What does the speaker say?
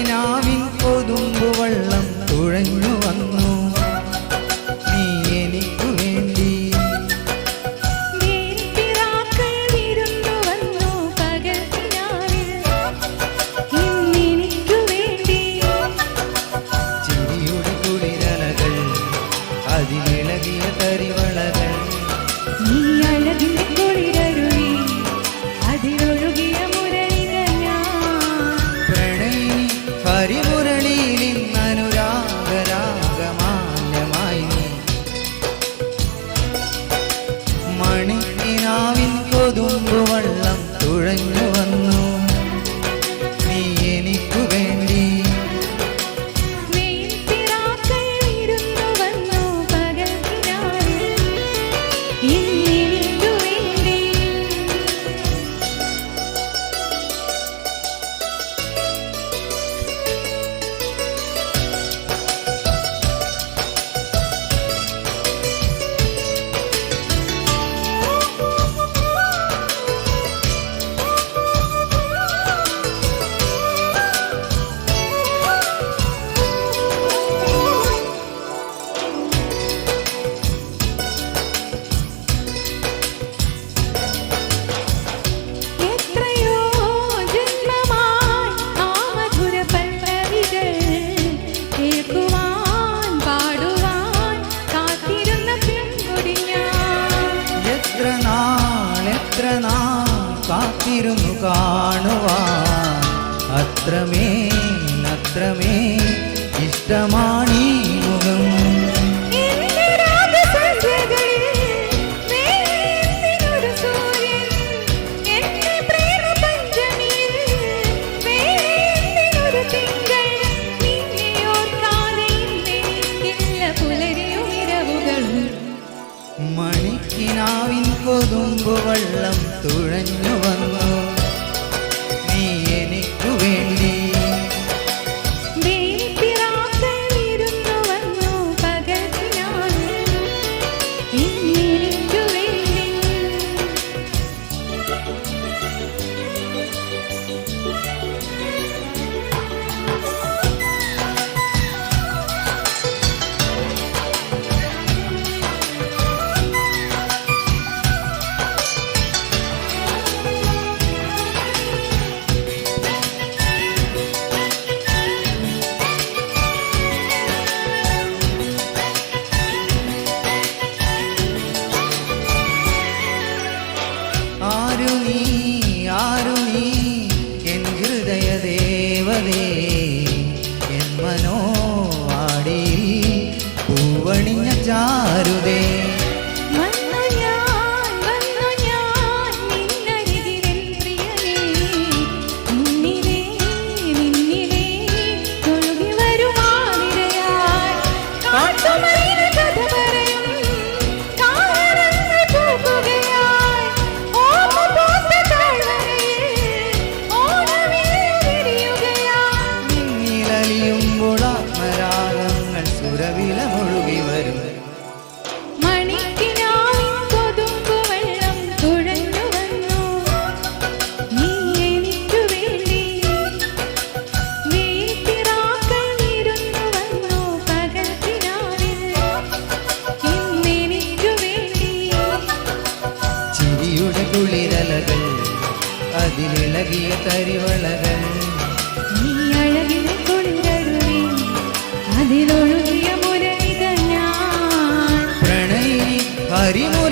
മണിക്കിനാവിൻ കൊതുമ്പുവെള്ളം തുഴഞ്ഞു വന്നു നീ എനിക്കു വേണ്ടി. ചിരിയുടെ കുളിരലകൾ അതിലിളകിയ തരിവളകൾ നീ അഴകിന്റെ കുളിരരുളി അതിലൊഴുകിയ ഹരിമുരളിയിൽ അനുരാഗരാഗമാല്യമായി നീ. മണിക്കിനാവിൻ കൊതുമ്പുവെള്ളം തുഴഞ്ഞു വന്നു നീ എനിക്കു വേണ്ടി. എത്ര നാൾ കാത്തിരുന്നു കാണുവാൻ അത്രമേ ഇഷ്ടമാണീ മുഖം. മണിക്കിനാവിൻ കൊതുമ്പുവെള്ളം തുഴഞ്ഞു വന്നു നീ എനിക്കു വേണ്ടി. ആരു നീ എൻ ഹൃദയ ദേവതേ എൻ മനോവാടിയിൽ പൂവണിഞ്ഞ ചാരുതേ. ആത്മരാഗങ്ങൾ സുരവിലമൊഴുകി വരും. മണിക്കിനാവിൻ കൊതുമ്പുവെള്ളം തുഴഞ്ഞു വന്നു നീ എനിക്കു വേണ്ടി. വീട്ടിറാക്കളിരുന്നു വന്നു പകൽക്കിനാവിൽ ഇന്നെനിക്കു വേണ്ടി. ചിരിയുടെ കുളിരലകൾ അതിലിളകിയ തരിവളകൾ നീ അഴകിലെ കുളിരരുളി അതിലൊഴുകിയ മുരളിക ഞാൻ. പ്രണയിനി ഹരിമു